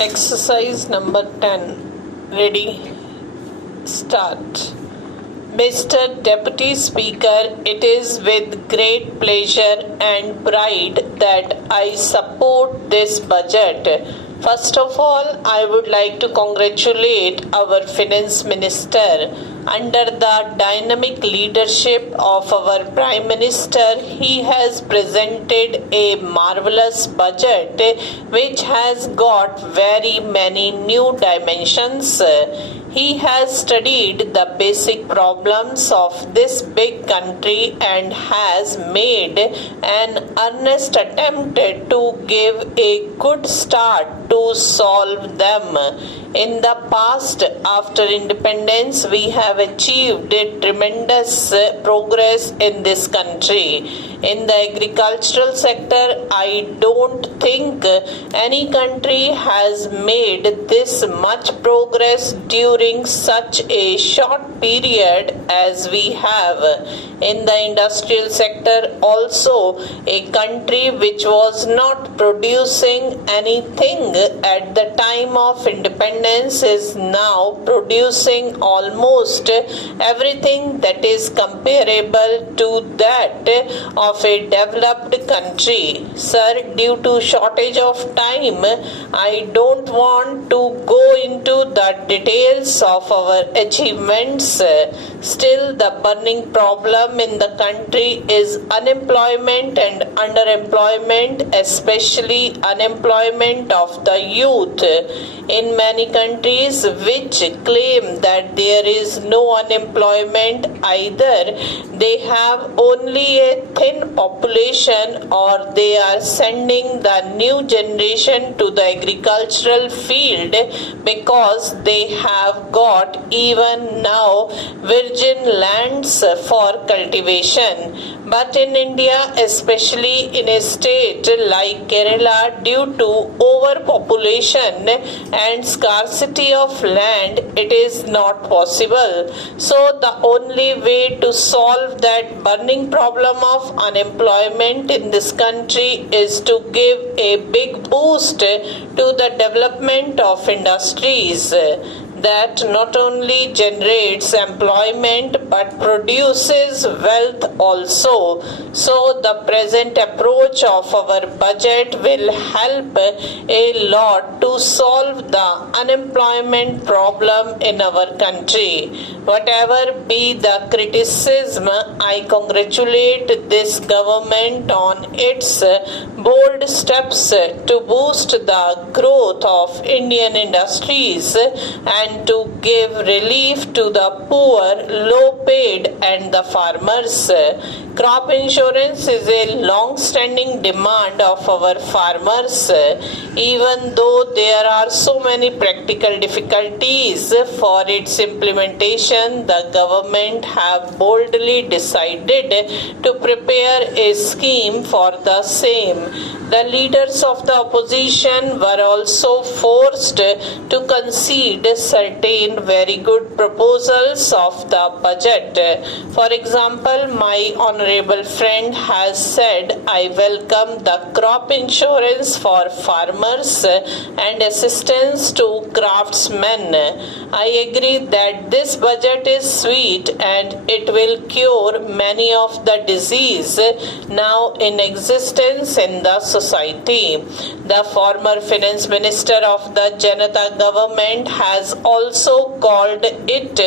Exercise number 10. Ready? Start. Mr. Deputy Speaker, it is with great pleasure and pride that I support this budget. First of all, I would like to congratulate our Finance Minister. Under the dynamic leadership of our Prime Minister, he has presented a marvelous budget which has got very many new dimensions. He has studied the basic problems of this big country and has made an earnest attempt to give a good start to solve them. In the past, after independence, we have achieved tremendous progress in this country. In the agricultural sector, I don't think any country has made this much progress during such a short period as we have. In the industrial sector also, a country which was not producing anything at the time of independence is now producing almost everything that is comparable to that of a developed country. Sir, due to shortage of time, I don't want to go into the details of our achievements. Still, the burning problem in the country is unemployment and underemployment, especially unemployment of the youth. In many countries which claim that there is no unemployment, either they have only a thin population or they are sending the new generation to the agricultural field because they have got even now virgin lands for cultivation. But in India, especially in a state like Kerala, due to overpopulation and scarcity of land, it is not possible. So the only way to solve that burning problem of unemployment in this country is to give a big boost to the development of industries that not only generates employment but produces wealth also. So the present approach of our budget will help a lot to solve the unemployment problem in our country. Whatever be the criticism, I congratulate this government on its bold steps to boost the growth of Indian industries and to give relief to the poor, low paid and the farmers. Crop insurance is a long-standing demand of our farmers. Even though there are so many practical difficulties for its implementation, the government have boldly decided to prepare a scheme for the same. The leaders of the opposition were also forced to concede certain very good proposals of the budget. For example, my honorable friend has said, I welcome the crop insurance for farmers and assistance to craftsmen. I agree that this budget is sweet and it will cure many of the disease now in existence in the society. The former finance minister of the Janata government has also called it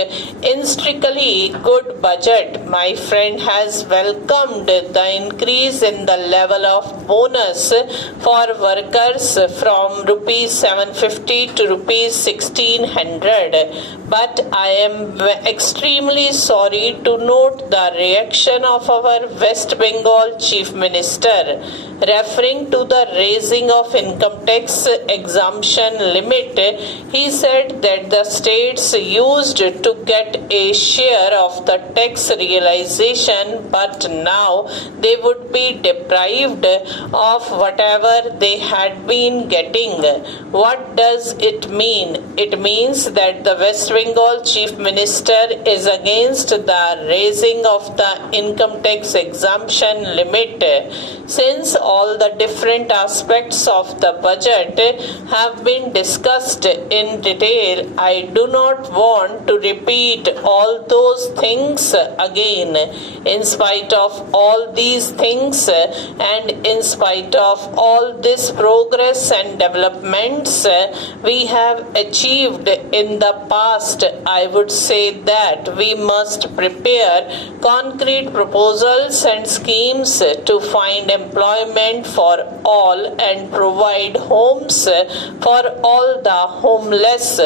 intrinsically good budget. My friend has welcomed the increase in the level of bonus for workers from rupees 750 to rupees 1600. But I am extremely sorry to note the reaction of our West Bengal Chief Minister. Referring to the raising of income tax exemption limit, he said that the states used to get a share of the tax realization, but now they would be deprived of whatever they had been getting. What does it mean? It means that the West Bengal Chief Minister is against the raising of the income tax exemption limit. Since all the different aspects of the budget have been discussed in detail. I do not want to repeat all those things again. In spite of all these things and in spite of all this progress and developments we have achieved in the past, I would say that we must prepare concrete proposals and schemes to find employment for all and provide homes for all the homeless.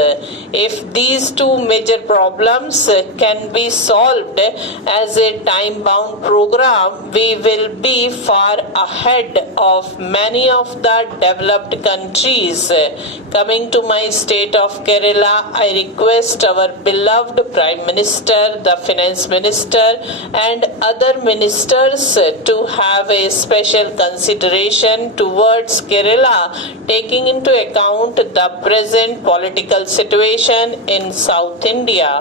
If these two major problems can be solved as a time-bound program, we will be far ahead of many of the developed countries. Coming to my state of Kerala, I request our beloved Prime Minister, the Finance Minister and other ministers to have a special consideration towards Kerala, taking into account the present political situation in South India.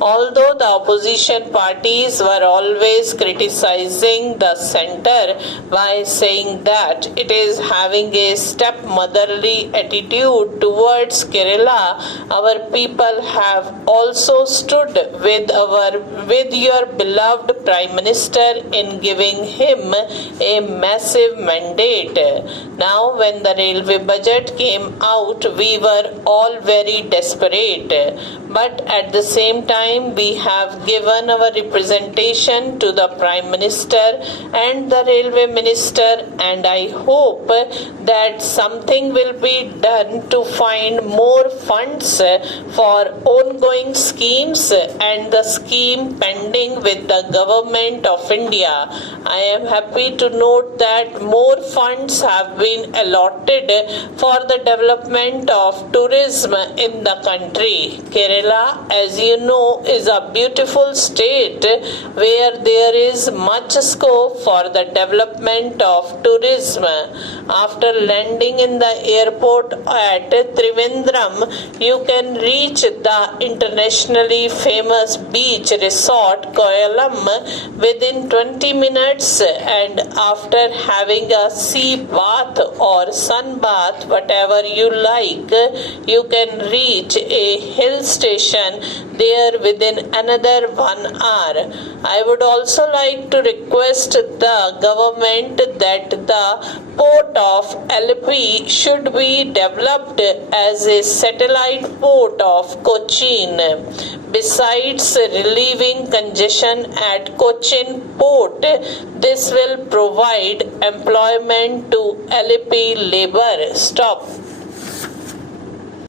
Although the opposition parties were always criticizing the center by saying that it is having a stepmotherly attitude towards Kerala, our people have also stood with your beloved Prime Minister in giving him a massive mandate. Now, when the railway budget came out, we were all very desperate. But at the same time, we have given our representation to the Prime Minister and the Railway Minister, and I hope that something will be done to find more funds for ongoing schemes and the scheme pending with the Government of India. I am happy to note that more funds have been allotted for the development of tourism in the country. Kerala, as you know, is a beautiful state where there is much scope for the development of tourism. After landing in the airport at Trivandrum, you can reach the internationally famous beach resort Koyalam within 20 minutes, and after having a sea bath or sun bath, whatever you like, you can reach a hill station there within another 1 hour. I would also like to request the government that the port of LP should be developed as a satellite port of Cochin. Besides relieving congestion at Cochin port, this will provide employment to LP labor. Stop.